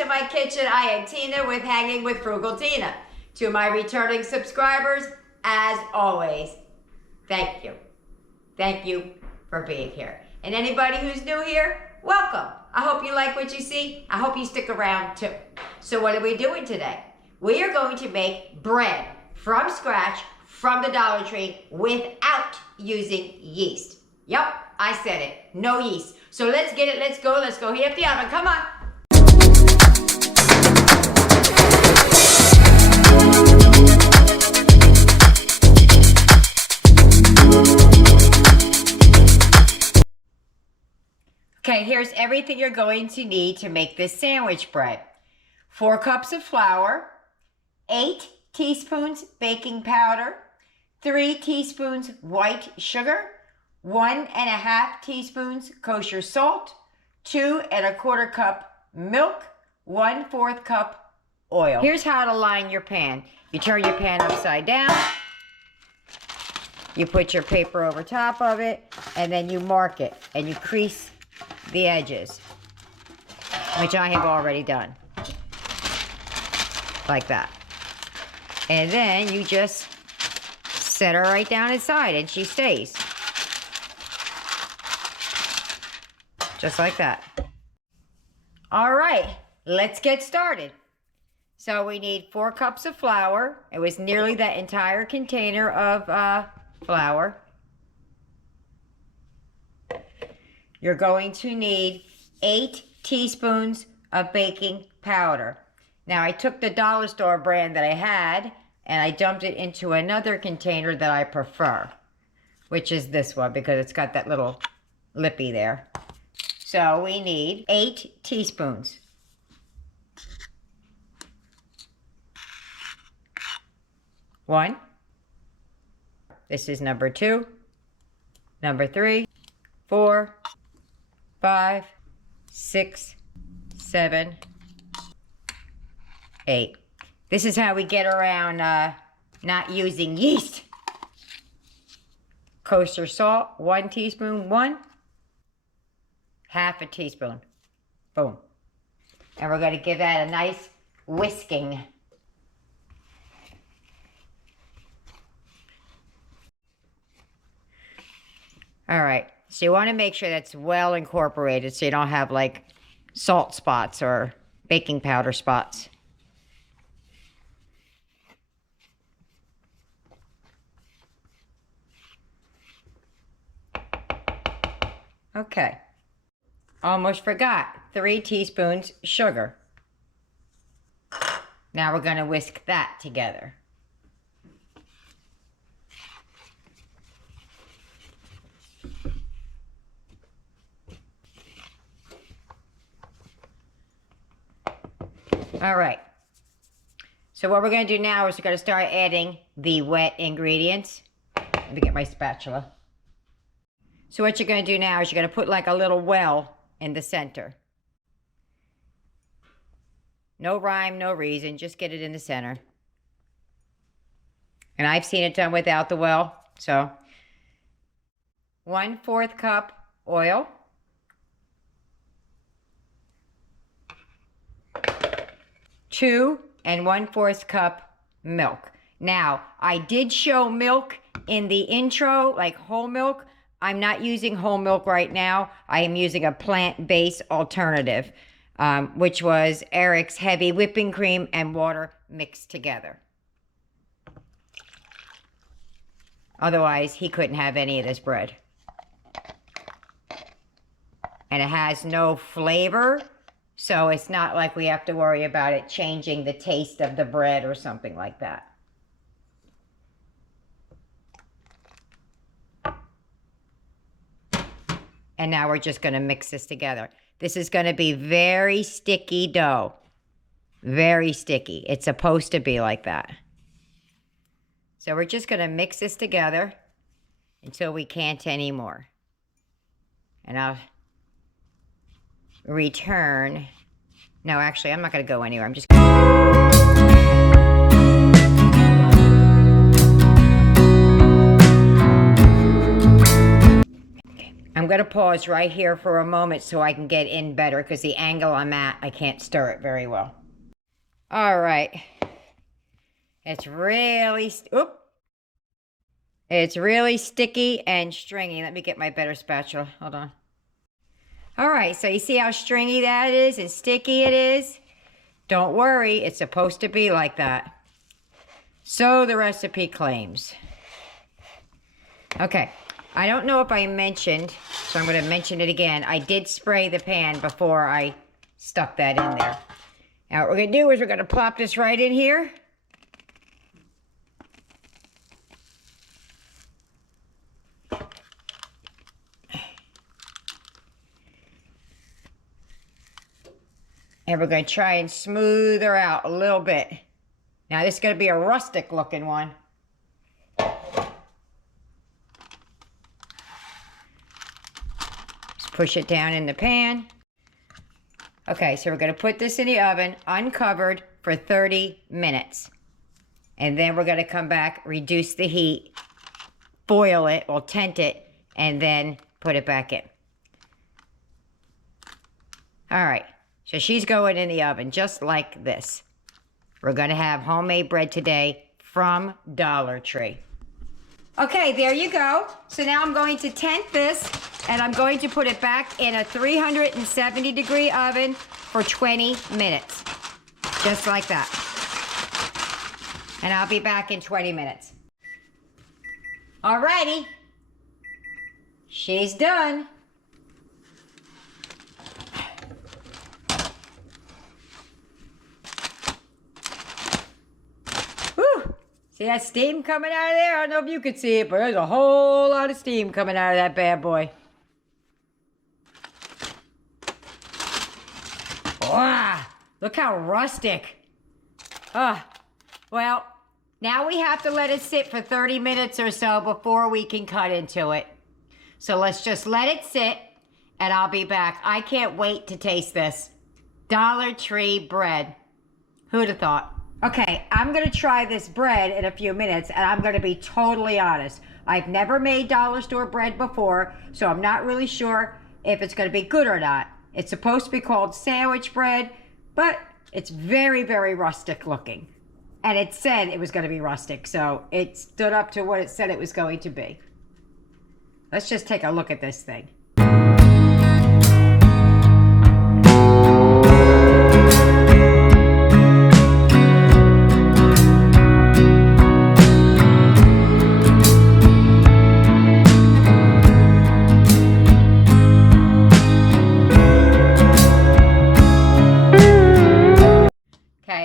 to my kitchen. I am Tina with Hanging with Frugal Tina. To my returning subscribers, as always, thank you. Thank you for being here. And anybody who's new here, welcome. I hope you like what you see. I hope you stick around too. So what are we doing today? We are going to make bread from scratch from the Dollar Tree without using yeast. Yep, I said it. No yeast. So let's get it. Let's go. Let's go heat up the oven. Come on. Okay, here's everything you're going to need to make this sandwich bread. 4 cups of flour, 8 teaspoons baking powder, 3 teaspoons white sugar, 1.5 teaspoons kosher salt, 2 1/4 cup milk, 1/4 cup oil. Here's how to line your pan. You turn your pan upside down, you put your paper over top of it, and then you mark it, and you crease the edges, which I have already done, like that. And then you just set her right down inside, and she stays. Just like that. All right, let's get started. So we need 4 cups of flour. It was nearly that entire container of flour. You're going to need 8 teaspoons of baking powder. Now I took the dollar store brand that I had and I dumped it into another container that I prefer, which is this one because it's got that little lippy there. So we need 8 teaspoons. One. This is number 2, number 3, 4, 5, 6, 7, 8. This is how we get around not using yeast. Kosher salt, 1 teaspoon, 1/2 teaspoon. Boom. And we're going to give that a nice whisking. All right. So you want to make sure that's well incorporated so you don't have like salt spots or baking powder spots. Okay. Almost forgot. 3 teaspoons sugar. Now we're going to whisk that together. All right, so what we're going to do now is we're going to start adding the wet ingredients. Let me get my spatula. So what you're going to do now is you're going to put like a little well in the center. No rhyme, no reason, just get it in the center. And I've seen it done without the well, so 1/4 cup oil. 2 1/4 cup milk. Now, I did show milk in the intro, like whole milk. I'm not using whole milk right now. I am using a plant-based alternative, which was Eric's heavy whipping cream and water mixed together. Otherwise, he couldn't have any of this bread. And it has no flavor. So it's not like we have to worry about it changing the taste of the bread or something like that. And now we're just going to mix this together. This is going to be very sticky dough. Very sticky. It's supposed to be like that. So we're just going to mix this together until we can't anymore. And I'll return. No, actually, I'm not going to go anywhere. I'm just going to pause right here for a moment so I can get in better because the angle I'm at, I can't stir it very well. All right. It's really, it's really sticky and stringy. Let me get my better spatula. Hold on. All right, so you see how stringy that is and sticky it is? Don't worry, it's supposed to be like that. So the recipe claims. Okay, I don't know if I mentioned, so I'm going to mention it again. I did spray the pan before I stuck that in there. Now what we're going to do is we're going to plop this right in here. And we're going to try and smooth her out a little bit. Now this is going to be a rustic looking one. Just push it down in the pan. Okay, so we're going to put this in the oven uncovered for 30 minutes. And then we're going to come back, reduce the heat, foil it, or tent it, and then put it back in. All right, so she's going in the oven just like this. We're going to have homemade bread today from Dollar Tree. Okay, there you go. So now I'm going to tent this, and I'm going to put it back in a 370-degree oven for 20 minutes. Just like that. And I'll be back in 20 minutes. Alrighty. She's done. Whew. See that steam coming out of there? I don't know if you could see it, but there's a whole lot of steam coming out of that bad boy. Wow, look how rustic. Well, now we have to let it sit for 30 minutes or so before we can cut into it. So let's just let it sit, and I'll be back. I can't wait to taste this. Dollar Tree bread. Who'd have thought? Okay, I'm going to try this bread in a few minutes, and I'm going to be totally honest. I've never made dollar store bread before, so I'm not really sure if it's going to be good or not. It's supposed to be called sandwich bread, but it's very, very rustic looking. And it said it was going to be rustic, so it stood up to what it said it was going to be. Let's just take a look at this thing.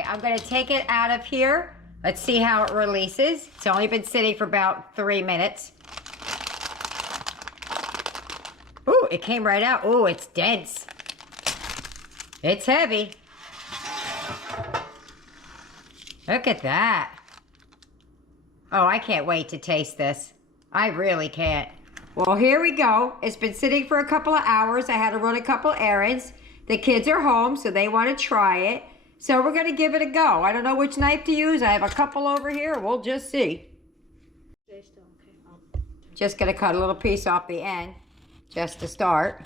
I'm going to take it out of here. Let's see how it releases. It's only been sitting for about 3 minutes. Ooh, it came right out. Ooh, it's dense. It's heavy. Look at that. Oh, I can't wait to taste this. I really can't. Well, here we go. It's been sitting for a couple of hours. I had to run a couple errands. The kids are home, so they want to try it. So we're going to give it a go. I don't know which knife to use. I have a couple over here. We'll just see. Just going to cut a little piece off the end just to start.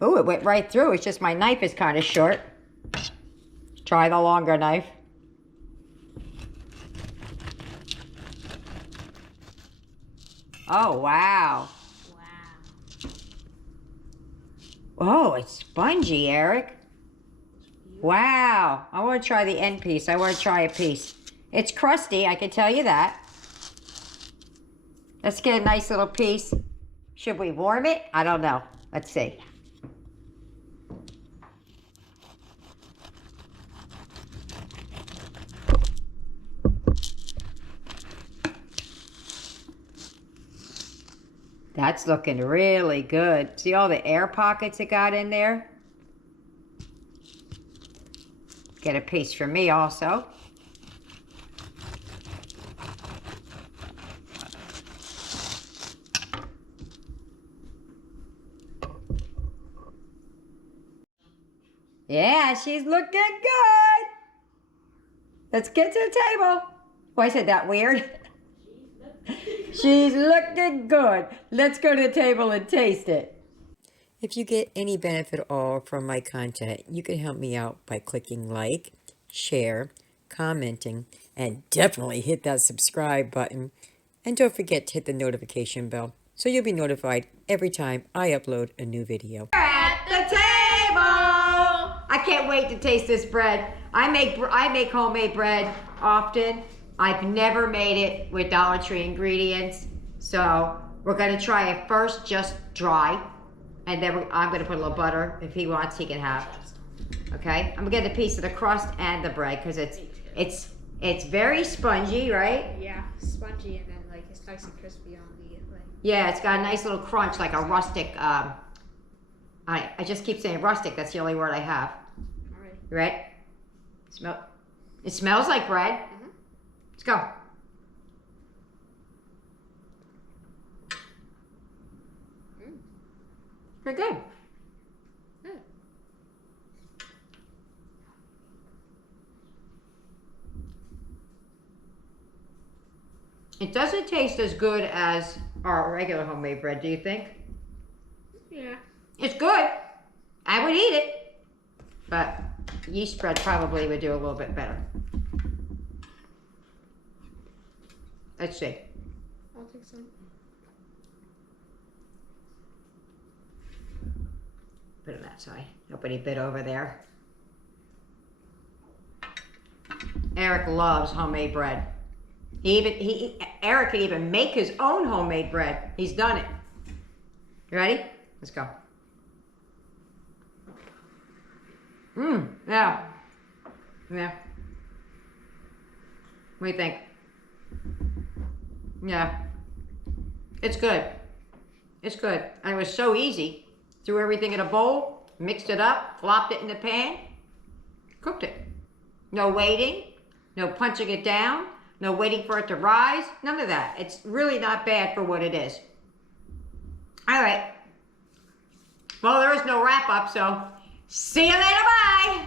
Oh, it went right through. It's just my knife is kind of short. Try the longer knife. Oh, wow. Oh, it's spongy, Eric. Wow, I want to try the end piece. I want to try a piece. It's crusty, I can tell you that. Let's get a nice little piece. Should we warm it? I don't know. Let's see. That's looking really good. See all the air pockets it got in there? Get a piece for me also. Yeah, she's looking good. Let's get to the table. Why is it that weird? She's looking good. Let's go to the table and taste it. If you get any benefit at all from my content, you can help me out by clicking like, share, commenting, and definitely hit that subscribe button. And don't forget to hit the notification bell so you'll be notified every time I upload a new video. We're at the table! I can't wait to taste this bread. I make homemade bread often. I've never made it with Dollar Tree ingredients. So we're gonna try it first, just dry. And then I'm gonna put a little butter. If he wants, he can have. Okay, I'm gonna get a piece of the crust and the bread because it's very spongy, right? Yeah, spongy and then like it's nice and crispy on the like. Yeah, it's got a nice little crunch, like a rustic. I just keep saying rustic. That's the only word I have. All right. You ready? Smell. It smells like bread. Mm-hmm. Let's go. Pretty good. Good. It doesn't taste as good as our regular homemade bread, do you think? Yeah. It's good. I would eat it. But yeast bread probably would do a little bit better. Let's see. I'll take some. Put it that side. Nobody bit over there. Eric loves homemade bread. Eric can even make his own homemade bread. He's done it. You ready? Let's go. Yeah. Yeah. What do you think? Yeah. It's good. It's good. And it was so easy. Threw everything in a bowl, mixed it up, flopped it in the pan, cooked it. No waiting, no punching it down, no waiting for it to rise, none of that. It's really not bad for what it is. All right. Well, there is no wrap up, so see you later, bye.